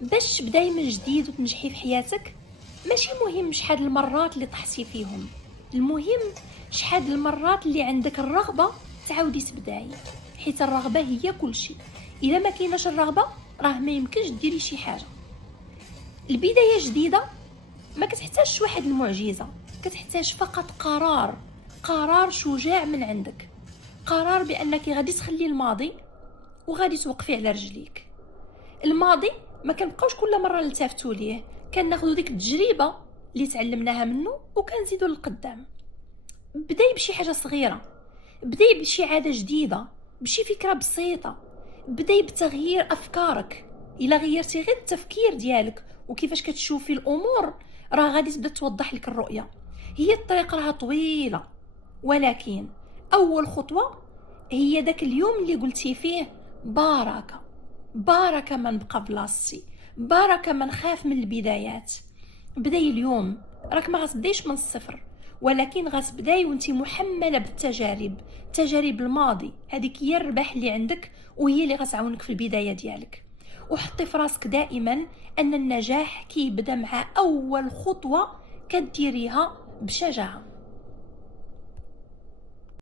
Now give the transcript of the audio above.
باش تبداي من جديد وتنجحي في حياتك، ماشي مهم شحال المرات اللي طحتي فيهم، المهم شحال المرات اللي عندك الرغبه تعاودي تبداي، حيت الرغبه هي كل شيء. الا ما كايناش الرغبه راه ما يمكنش ديري شي حاجه. البدايه جديده ما كتحتاجش واحد المعجزه، كتحتاج فقط قرار شجاع من عندك، قرار بانك غادي تخلي الماضي وغادي توقفي على رجليك. الماضي ما كنبقاوش كل مره نلتفتوا ليه، كناخذوا ديك التجربه اللي تعلمناها منه وكنزيدوا للقدام. بداي بشي حاجه صغيره، بداي بشي عاده جديده، بشي فكره بسيطه، بداي بتغيير افكارك. الا غيرتي غير التفكير ديالك وكيفاش كتشوفي الامور راه غادي تبدا توضح لك الرؤيه. هي الطريق راها طويله، ولكن اول خطوه هي داك اليوم اللي قلتي فيه بارك من بقى بلاصتي، بارك من خاف من البدايات. بداي اليوم، راك ما غتبدايش من الصفر، ولكن غتبداي وانتي محمله بالتجارب، تجارب الماضي، هذيك هي الربح اللي عندك وهي اللي غتعاونك في البدايه ديالك. وحطي في راسك دائما ان النجاح كيبدا مع اول خطوه كديريها بشجاعه.